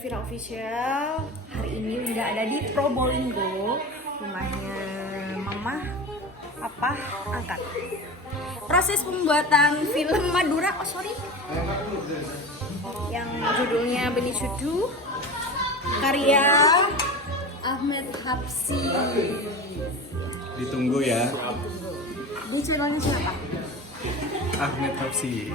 Vira Official. Hari ini Winda ada di Probolinggo, rumahnya Mama, Papa, angkat. Proses pembuatan film Madura, yang judulnya Benih Cudu, karya Ahmad Habsyi. Ditunggu ya. Di channelnya siapa? Ahmad Habsyi.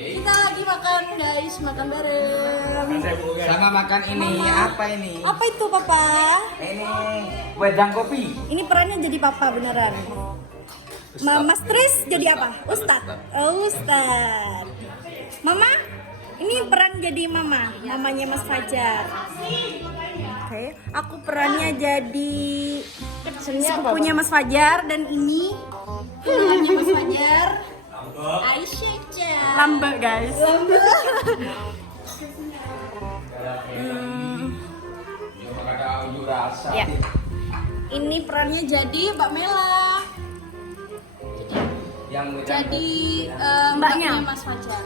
Kita lagi makan guys, makan bareng. Sama makan ini, apa ini? Apa itu Papa? Ini wedang kopi. Ini perannya jadi Papa beneran. Mama stres jadi apa? Ustad. Oh, Ustad. Mama, ini peran jadi Mama, mamanya Mas Fajar. Oke, aku perannya jadi sepupunya Mas Fajar dan ini mamanya Mas Fajar. Aisyah. Lambe guys. Lambe. Ya. Ini perannya jadi Mbak Mela. Jadi mbaknya Mas Fajar.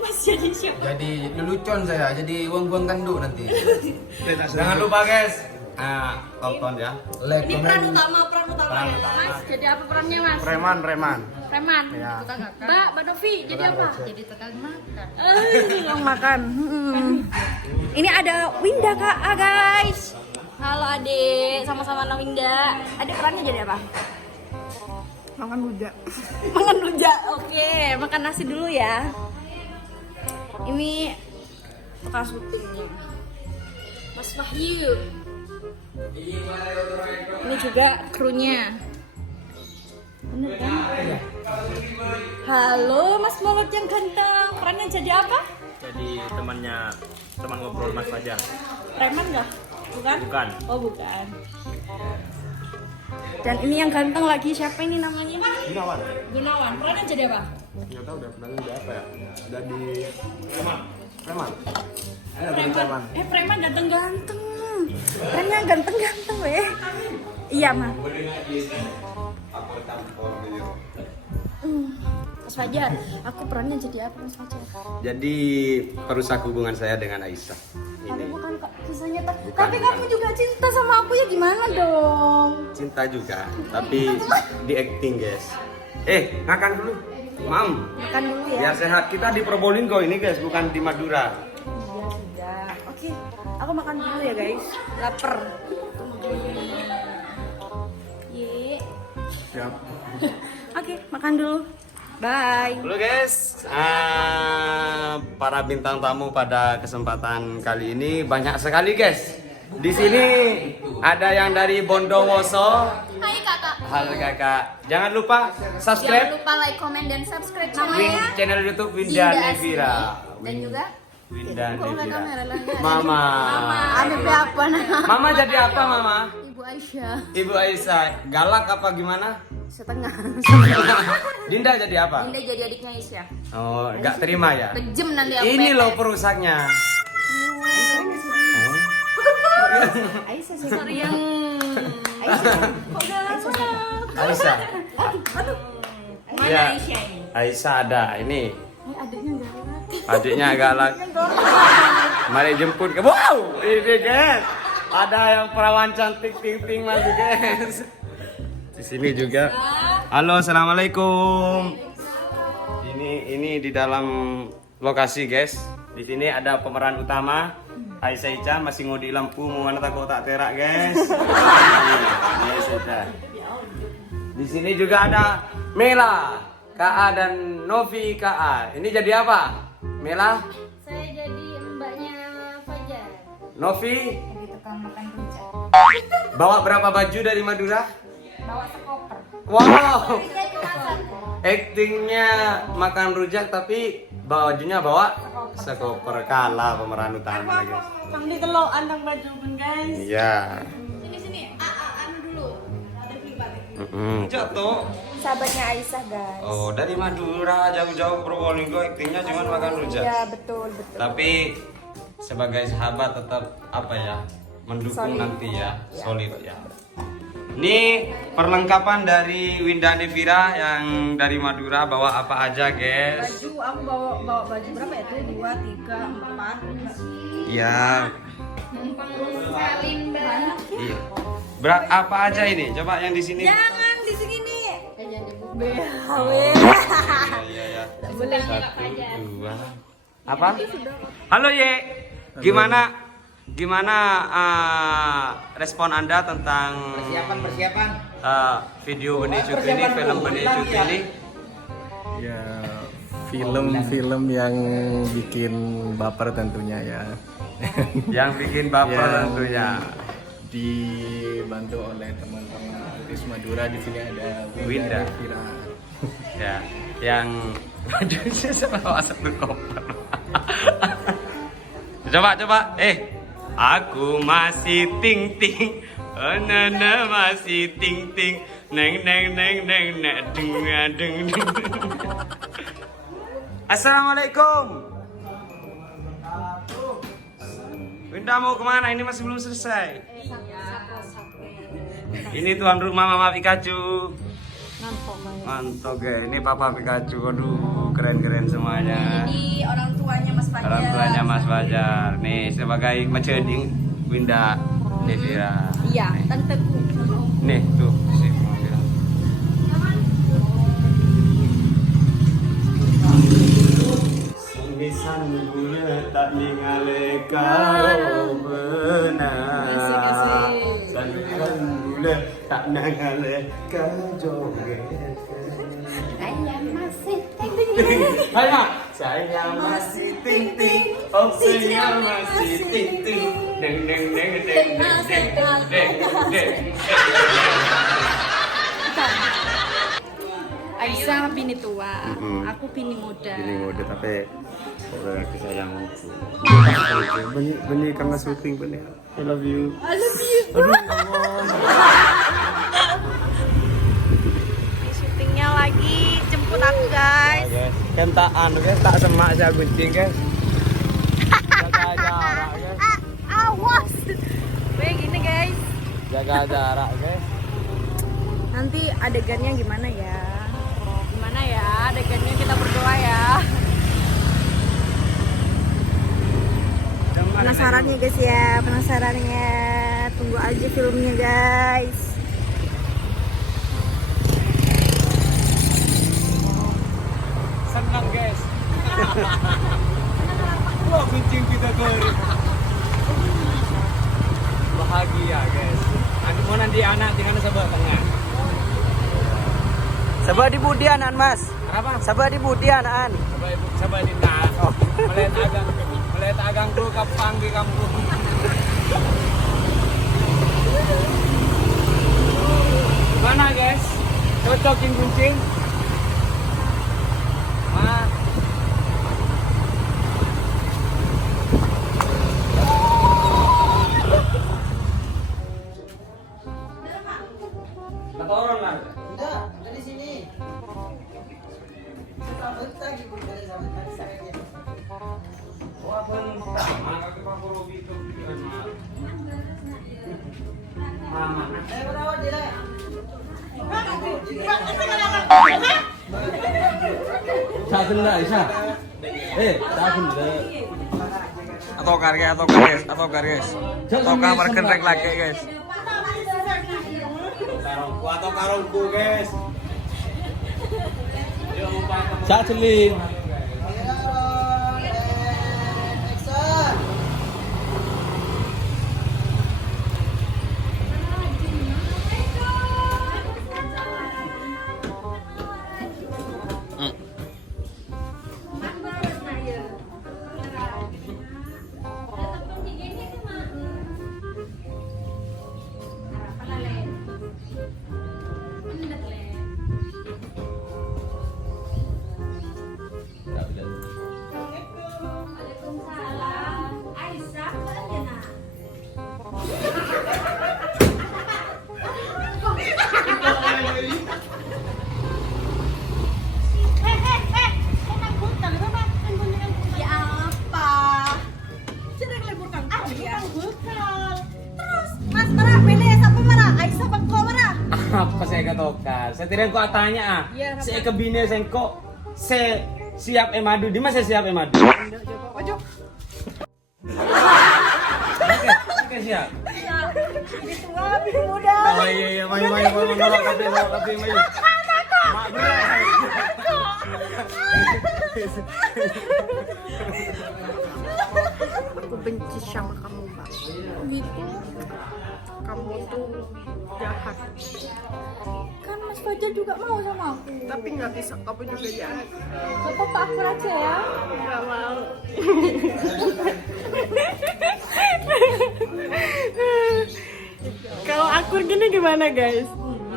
Mas jadi siapa? Jadi lelucon saya, jadi uang-uang kanduk nanti. Jangan lupa guys, tonton ya. Like, Ini peran comment. utama. Mas, jadi apa perannya Mas? Preman. Preman. Ya. Mbak Novi jadi apa? Jadi tukang makan. Tukang makan. Ini ada Winda KA guys. Halo Adek, sama-sama nama Winda. Adek perannya jadi apa? Makan rujak. Makan rujak. Oke, makan nasi dulu ya. Ini tukang syutingnya Mas Wahyu. Ini juga krunya. Bener kan? Halo Mas Molot yang ganteng. Perannya jadi apa? Jadi teman ngobrol Mas Fajar. Preman nggak? Bukan? Bukan. Oh bukan. Dan ini yang ganteng lagi, siapa ini namanya? Gunawan. Perannya jadi apa? Nggak tahu udah pernah jadi apa ya? Udah di preman. Preman ganteng-ganteng. Perannya ganteng-ganteng weh. Iya mah. Mas Fajar, aku perannya jadi apa Mas Fajar? Jadi perusak hubungan saya dengan Aisyah. Tapi Ini bukan kisahnya tapi kamu juga cinta sama aku ya gimana dong? cinta juga, tapi di acting guys. Makan dulu, Mam. Makan dulu ya. Biar sehat. Kita di Probolinggo ini guys, bukan di Madura. Iya sudah. Oke, aku makan dulu ya guys. Laper. Ye. Siap. Oke, makan dulu. Bye. Halo guys, para bintang tamu pada kesempatan kali ini banyak sekali guys. Di sini ada yang dari Bondowoso. Hai kakak. Halo kakak, jangan lupa Jangan subscribe lupa like, comment, dan subscribe channel YouTube Winda Nevira. Dan juga Winda kok nggak Nevira. kamera lah nggak? Mama. ABP apa nah? Mama jadi apa Mama? Ibu Aisyah Ibu Aisyah, galak apa gimana? setengah. Dinda jadi apa? Dinda jadi adiknya Aisyah. Oh, nggak terima ya? Kejam nanti aku. Ini pepes. loh perusaknya. Aisyah sorry yang Aisyah. Kok galak? Aisyah. Aduh. Mana Ya. Aisyah ini? Aisyah ada ini. Adiknya galak. Adiknya galak. Mari jemput ke. Wow, ini guys. Ada yang perawan cantik ting masuk guys. Di sini juga. Halo, assalamualaikum. Ini di dalam lokasi guys. Di sini ada pemeran utama. Aisyah Ica masih ngodi lampu mau mana tak kotak terak guys. Aisyah. Di sini juga ada Mela, KA dan Novi KA. Ini jadi apa? Mela, Saya jadi mbaknya Fajar. Novi, Jadi tukang makan rujak. bawa berapa baju dari Madura? Bawa sekoper. Wow, Saya cuma satu. actingnya makan rujak tapi bajunya bawa sekoper. Kalah pemeran utama guys. Bang di telo antang baju pun guys. Iya. Sini. Anu dulu. Ada klipat. Jatuh. Sahabatnya Aisyah guys. Oh, dari Madura jauh-jauh Probolinggo actingnya cuma makan rujak. Iya betul. Tapi sebagai sahabat tetap apa ya, mendukung Solid. nanti ya, solid ya. Ini perlengkapan dari Winda Devira yang dari Madura. Bawa apa aja, guys? Baju aku bawa baju berapa ya tuh? 2, 3, 4. Iya. Salin banget. Iya. Apa aja ini? Coba yang di sini. Jangan di sini nih. Iya. Satu, dua. Apa? Halo Ye. Gimana respon Anda tentang Persiapan. video Benih Cuti ini, film Benih Cuti ini? Ya, film-film yang bikin baper tentunya ya. Yang bikin baper Ya, tentunya. Dibantu oleh teman-teman artis Madura. Di sini ada Winda. Devira. Ya, yang bajunya sama satu koper. Coba. Aku masih ting ting, nana masih ting ting, neng neng neng neng neng deng deng deng. Assalamualaikum. Winda mau kemana? Ini masih belum selesai. Ini tuan rumah Mama Pikachu. Mantap guys, ini Papa Pikachu. Aduh, keren-keren semuanya. Ini orang tuanya Mas Fajar. Orang tuanya Mas Fajar. Nih sebagai maceding Winda Devira. Iya, tanteku. Nih tuh si mobil. Sanggisan bule tak ningale kau benar. Sanggisan bule tak ningale kau joget. Saya masih ting ting, opsinya masih ting ting, deng deng deng deng deng deng deng. Aisyah bini tua, aku bini muda. Ini udah tapi orang kesayangku. Benih karena syuting benih. I love you. I love you. Syutingnya lagi, jemput aku guys. Guys, kan tak semak saya gunting guys. Jaga jarak guys. Awas. Kayak gini guys. Jaga jarak guys. Nanti adegannya gimana ya? Gimana ya adegannya, kita berdoa ya. Penasarannya guys ya, penasarannya. Tunggu aja filmnya guys. Senang guys. Wah, kucing kita guys. Bahagia guys. Nanti mau nanti anak tinggal sebelah tengah. Sabah di budian Mas. Kenapa? Sabah di budian an. Sabar di tas. Melihat agang tuh kapang di kampung. Mana guys? Cocokin kucing. Mana? Berapa orang lah? Enggak, dari sini. Wah, bentar. Maka ke Pak Robi itu Mama. Satu enggak, Isa. Satu enggak. Atau garis. Atau kamar kendrek lagi guys. Atau karungku guys. Satu lin. saya ketokan. Saya tidak kok tanya ah. Iya, Saya ke bine sengko. Saya siap emadu. Di mana saya siap emadu? Ojo. Oke siap. Bini tua, bini muda. Oh iya mayu nolak tapi mayu. Mak berai. Aku benci sama kamu, Bang. Gitu. Kamu tuh jahat. Kan Mas Fajar juga mau sama aku. Tapi nggak bisa, kamu juga jahat. Gak apa-apa, akur aja ya. Nggak mau. Kalau akur gini gimana guys?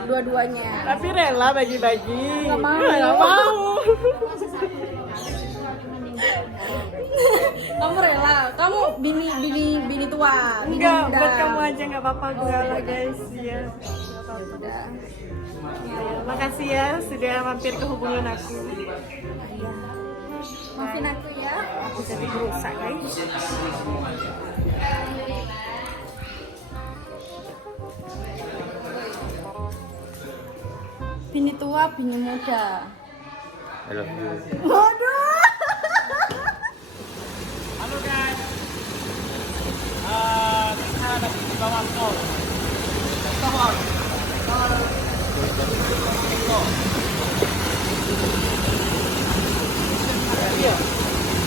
Dua-duanya. Tapi rela bagi-bagi. Nggak mau. Nggak mau. Kamu rela. Kamu bini tua. Bini Enggak, muda. buat kamu aja nggak apa-apa gue lah guys. Iya. Udah. Ya, makasih ya sudah mampir ke hubungan aku. Maafin aku ya. Aku jadi berusak guys. Bini tua, bini muda. I love you. Waduh. Halo guys. Kita ada di bawah tol.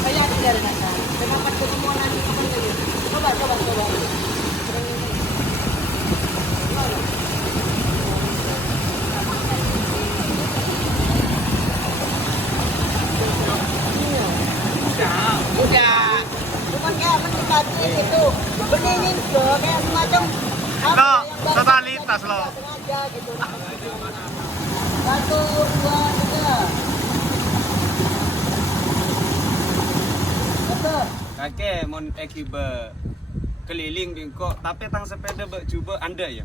Saya ada dari sana. Kenapa ketemu lagi kapan lagi? Coba. Bukan kayak mendekati gitu, beningin ke kayak semacam Lo, totalitas lo. sengaja gitu. 1, 2, 3. Betul. Kakek mon ekiba keliling bingkok tapi tang sepeda coba Anda ya.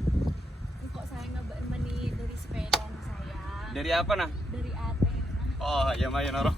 Kok saya nggak meni dari sepeda saya? Dari apa nah? Dari Athena. Oh, ya mayan orang.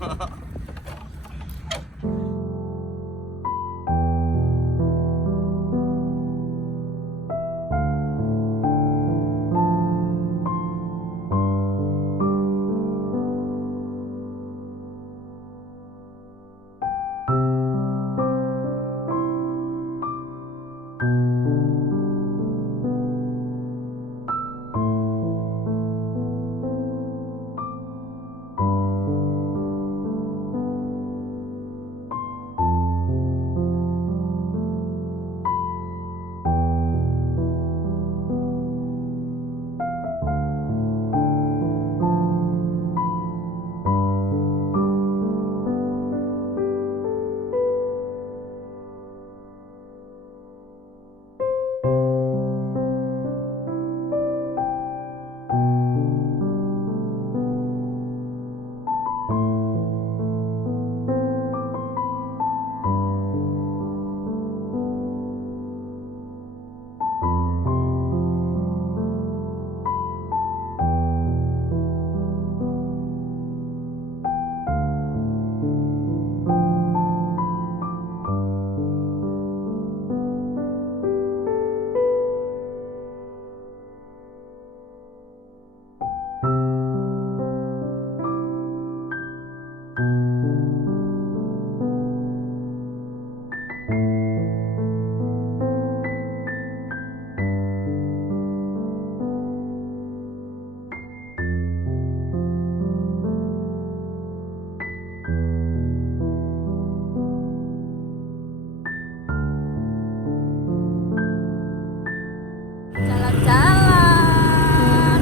Jalan-jalan.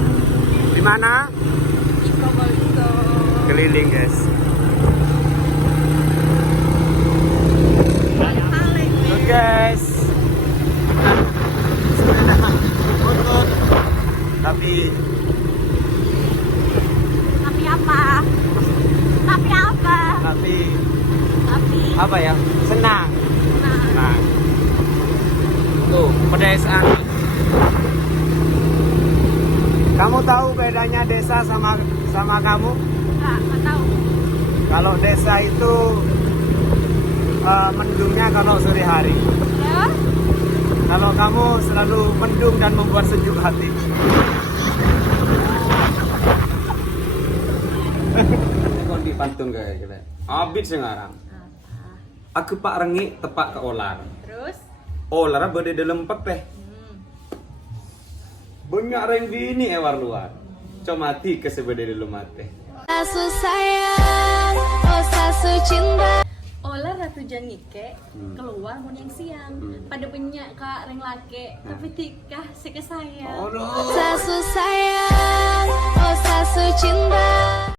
Di mana? Di Probolinggo. Keliling, guys. Look, guys. Motor. Tapi apa? apa ya? Senang. Nah. Tuh, pedesaan. Kamu tahu bedanya desa sama kamu? Nggak tahu. Kalau desa itu mendungnya kalau sore hari. Ya? Kalau kamu selalu mendung dan membuat sejuk hati. Kon di pantun kayak gitu. Abid sekarang. Aku pak rengi tepak ke olar. Terus? Olar berde dalam teh. Banyak reng bini war luar. Cuma mati ke sebede dalam mate. Sasu sayang, oh sasu cinta. Olah Ratu Janike keluar mau yang siang. Pada punya kak reng lake, tapi tikah si kesayang. Oh no. Sasu sayang, oh sasu cinta.